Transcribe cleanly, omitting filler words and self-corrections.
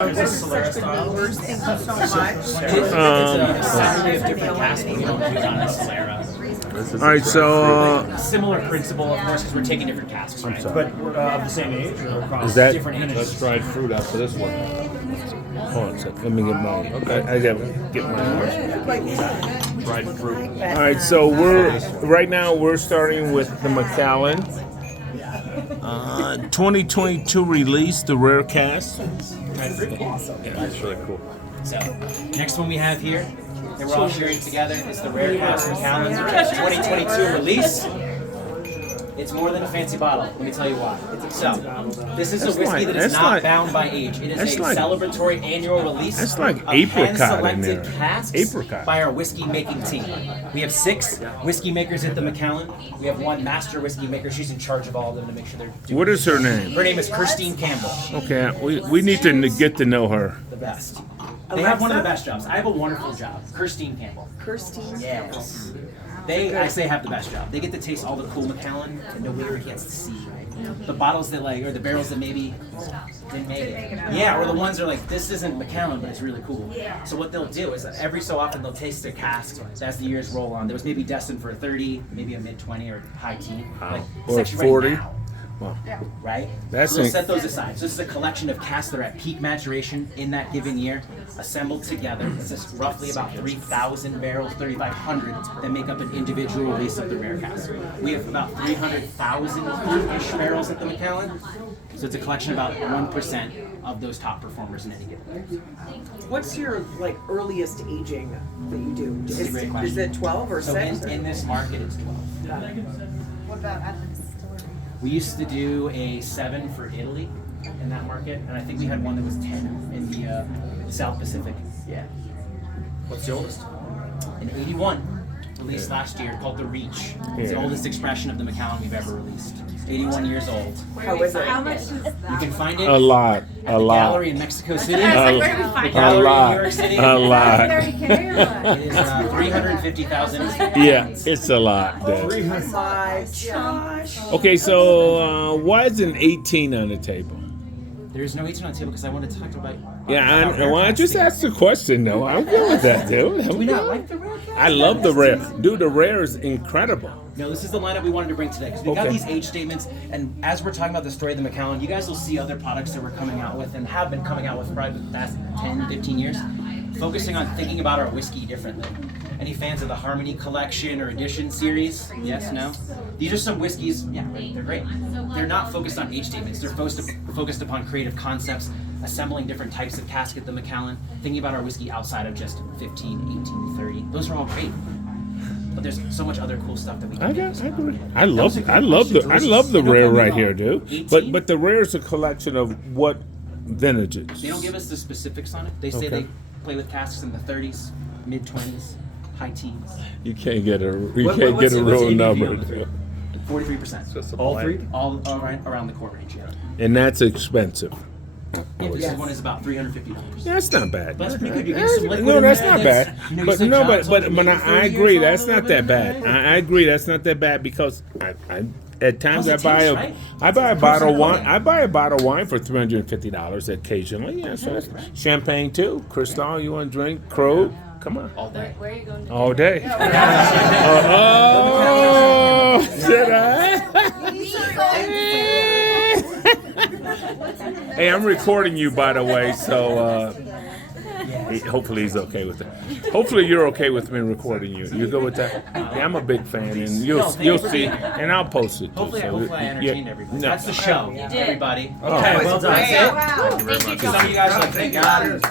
Solera style. Thank you so much. It's a variety of different casks, but we don't do it on a Solera. All right, so Similar principle, of course, because we're taking different casks, right? sorry. But we're of the same age or across Is that- different ages. Let's dried fruit after this one. hold on a second. Let me get mine. Okay, I gotta get mine. Dried fruit. All right, so we're starting with the Macallan 2022 release, the rare cast. That's really cool. So, next one we have here, that we're all sharing together, is the Rare Cast Macallan 2022 release. It's more than a fancy bottle. Let me tell you why. So, this is a whiskey that is not bound by age. It is a celebratory annual release. That's like of apricot in hand-selected there. casks Apricot. by our whiskey making team. We have 6 whiskey makers at the Macallan. We have 1 master whiskey maker. She's in charge of all of them to make sure they're doing What is her name? Her name is Christine Campbell. Okay, we need to get to know her. The best. They have one of the best jobs. I have a wonderful job. Christine Campbell. Kirstine. Yes. They, I say, have the best job. They get to taste all the cool Macallan that nobody ever gets to see, right? The bottles that or the barrels that maybe didn't make it. Yeah, or the ones that are like, this isn't Macallan, but it's really cool. So what they'll do is that every so often they'll taste their cask as the years roll on. There was maybe destined for a 30, maybe a mid-20 or high teen. Like, it's Or actually 40. right now. Wow. Right? That's So we'll in- set those aside. So this is a collection of casks that are at peak maturation in that given year, assembled together. It's just roughly about 3,000 barrels, 3,500 that make up an individual release of the rare cask. We have about 300,000-ish barrels at the Macallan. So it's a collection of about 1% of those top performers in any given year. What's your earliest aging that you do? This is a great question. Is it 12 or So 6? in this market, it's 12. What about at the distillery? We used to do a 7 for Italy in that market, and I think we had one that was 10 in the South Pacific. Yeah. What's the oldest? An 81, released last year, called the Reach. It's the oldest expression of the Macallan we've ever released. 81 years old. How is it? How much is that? You can find it A lot, at a the lot, gallery in Mexico City. I was like, a- where do we The find a gallery in New lot, York City. a lot. it? It It is 350,000. Yeah, it's a lot, Dad. Oh my gosh. Okay, so why is an 18 on the table? There's no 18 on the table because I wanted to talk about. Yeah, why don't you just ask the question though? I'm good with that, dude. Do we not like the rare cast? I love the rare. Dude, the rare is incredible. No, this is the lineup we wanted to bring today because we got Okay. these age statements, and as we're talking about the story of the Macallan, you guys will see other products that we're coming out with and have been coming out with probably the past 10, 15 years, focusing on thinking about our whiskey differently. Any fans of the Harmony Collection or Edition series? Yes, no? These are some whiskeys, yeah, they're great. They're not focused on age statements. They're focused upon creative concepts, assembling different types of cask at the Macallan, thinking about our whiskey outside of just 15, 18, 30. Those are all great. But there's so much other cool stuff that we can do. I agree. I love the rare right here, dude. But the rare is a collection of what vintages? They don't give us the specifics on it. They say Okay. they play with casks in the 30s, mid 20s, high teens. You can't get a What's real the ABV number, on the three? dude. 43%. Just a All blend. three? All around the core range, yeah. And that's expensive. Yeah, this one is about $350. That's not bad. That's pretty good. You get some liquid No, in that's there not that's- bad. you know, you But said no, John's but only I 30 agree. years That's old, not that bad. I agree. That's not that bad because I at times How's I it buy taste, a right? I buy a It's bottle of personal wine. I buy a bottle of wine for $350 occasionally. Yeah, so that's champagne too. Cristal, you want to drink? Krog? Come on. All day. Where are you going to All day. Should I? Hey, I'm recording you, by the way, so hopefully he's okay with that. Hopefully you're okay with me recording you. You go with that? Yeah, I'm a big fan, and you'll thank you for see, being here. and I'll post it too. Hopefully, so hopefully I entertained everybody. no. That's the show, everybody. Oh. Okay, well done. Wow. Thank you Some of you guys are like, thank God.